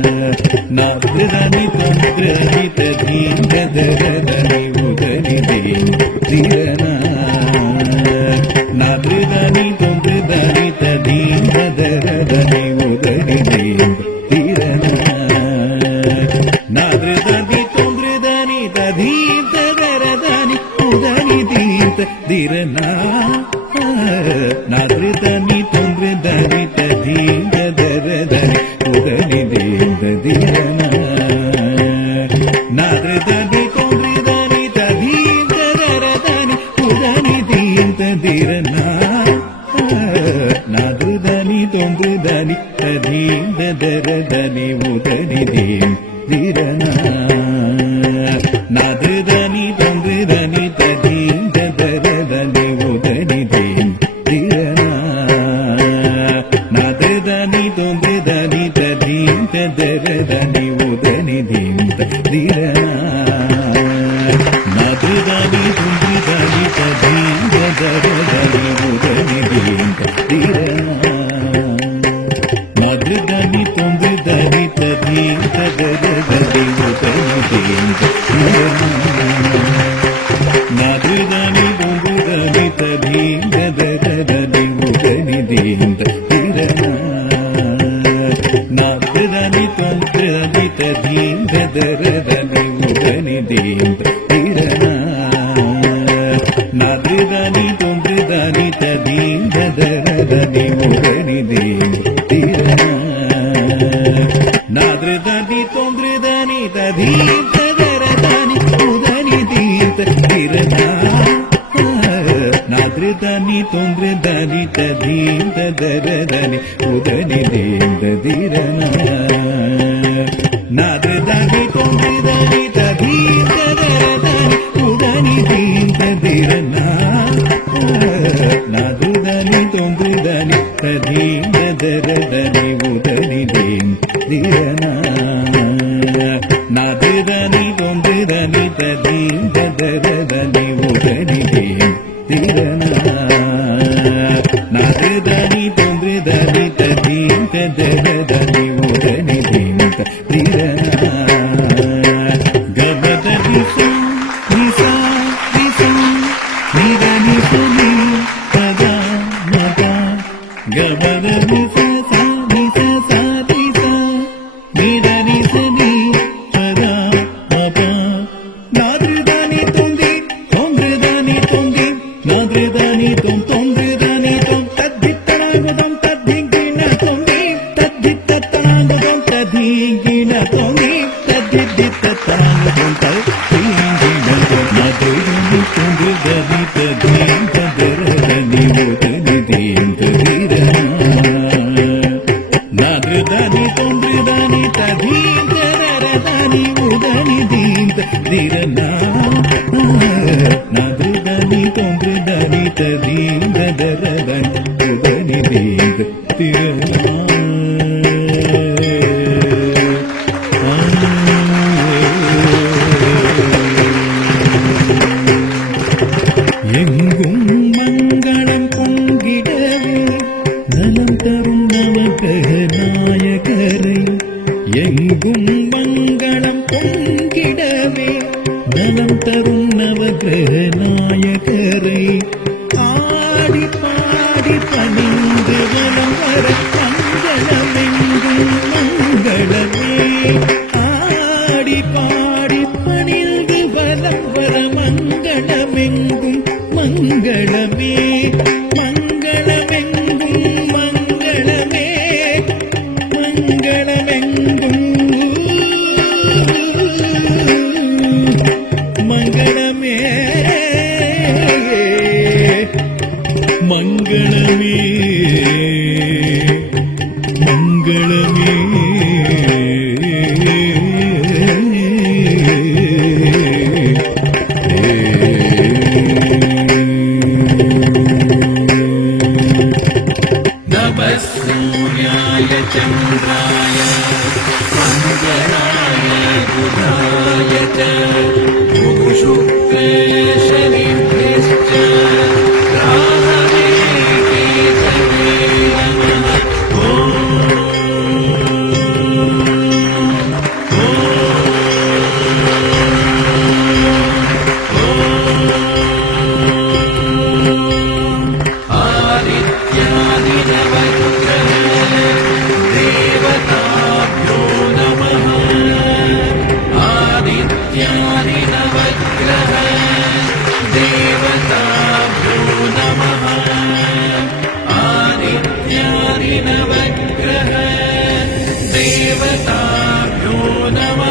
ನಾದ್ರನಿ ತಂದ್ರನಿ ತದೀಂದ್ರದರನಿ ಉದನಿದೆ ಧಿರನ ನಾದ್ರನಿ ತಂದ್ರನಿ ತದೀಂದ್ರದರನಿ ಉದನಿದೆ ಧಿರನ ನಾದ್ರನಿ ತಂದ್ರನಿ ತದೀಂದ್ರದರನಿ ಉದನಿದೆ ಧಿರನ ನಾದ್ರನಿ ತಂದ್ರನಿ ತದೀಂದ್ರದರನಿ ಉದನಿದೆ ಧಿರನ ನಾದ್ರನಿ ತಂದ್ರನಿ ತದೀಂದ್ರದರನಿ ಉದನಿದೆ ಧಿರನ ನಾದ್ರನಿ ತಂದ್ರನಿ ತದೀಂದ್ರದರನಿ ಉದನಿದೆ ಧಿರನ ನಾದ್ರನಿ ತಂದ್ರನಿ ತದೀಂದ್ರದರನಿ ಉದನಿದೆ ಧಿರನ ನಾದ್ರನಿ ತಂದ್ರನಿ ತದೀಂದ್ರದರನಿ ಉದನಿದೆ ಧಿರನ ನಾದ್ರನಿ ತಂದ್ರನಿ ತದೀಂದ್ರದರನಿ ಉದನಿದೆ ಧಿರನ ನಾದ್ರನಿ ತಂದ್ರನಿ ತದೀಂದ್ರದರನಿ ಉದನಿದೆ ಧಿರನ ನಾದ್ರನಿ ತಂದ್ರನಿ ತದೀಂದ್ರದರನಿ ಉದನಿದೆ ಧಿರನ ನಾದ್ರನಿ ತಂದ್ರನಿ ತದೀಂದ್ರದರನಿ ಉದನಿದೆ ಧಿರನ ನಾದ್ರನಿ ತಂದ್ರನಿ ತದೀಂದ್ರದರನಿ ಉದನಿದೆ ಧಿರನ ನಾದ್ರನಿ ತಂದ್ರನಿ ತದೀಂದ್ರದರನಿ ಉದನಿದೆ ಧಿರನ ನಾದ್ರನಿ ತಂದ್ರನಿ ತದೀಂದ್ರದರನಿ ಉದನಿದೆ ಧಿರನ ನಾದ್ರನಿ ತಂದ್ರನಿ ತದೀಂದ್ರದರನಿ ಉದನಿದೆ ಧಿರನ ನಾದ್ರನಿ ತಂದ್ರನಿ ತದೀಂದ್ರದರನಿ ಉದನಿದೆ ಧಿರನ ನಾದ್ರನಿ ತಂದ್ರನಿ ತದೀಂದ್ರದರನಿ ಉದನಿದೆ ಧಿರನ ನಾದ್ರನಿ ತಂದ್ರನಿ ತದೀಂದ್ರದರನಿ ಉದನಿದೆ ಧಿರನ ಗಮದ ದಿಸ ನಿಸ ದಿಸ ನಿರನಿ ಸುನಿ ಪದ ಮದ ಗಮದ ದಿಸ ನಿಸ ದಿಸ ನಿರನಿ ಸುನಿ ಪದ ಮದ ನಾದ್ರನಿ ತಂದಿ ತಂದ್ರನಿ ತಂದಿ ನಾದ್ರನಿ ತಂದ್ರನಿ ತದ್ದಿತ್ತನಾಗದಂ ತದ್ದಿಂಗಿನ ತಂದಿ ತದ್ದಿತ್ತನಾಗದಂ ತದ್ದಿಂಗಿನ ತಂದಿ ತದ್ದಿತ್ತನಾಗದಂ ತದ್ದಿಂಗಿನ ನಾದ್ರನಿ ತಂದ್ರನಿ ತದೀಂದ್ರದರನಿ ಉದನಿದೆ ಧಿರನ ನಾದ್ರನಿ ತಂದ್ರನಿ ತದೀಂದ್ರದರನಿ ಉದನಿದೆ ಧಿರನ ನಾದ್ರನಿ ತಂದ್ರನಿ ತದೀಂದ್ರದರನಿ ಉದನಿದೆ ಧಿರನ எங்கும் மங்களம் பொங்கிடவே நலம் தரும் நவகிரக நாயகரை எங்கும் மங்களம் பொங்கிடவே நலம் தரும் நவகிரக நாயகரை ஆடி பாடி பணிந்து வலம் வர மங்களமெங்கும் மங்களமே ஆடி பாடி பணிந்து வலம் வர மங்களமெங்கும் மங்களமே மங்களமெங்கும் மங்களமே மங்களமெங்கும் மங்களமே மங்களமே மங்களமே देवताभ्यो नमः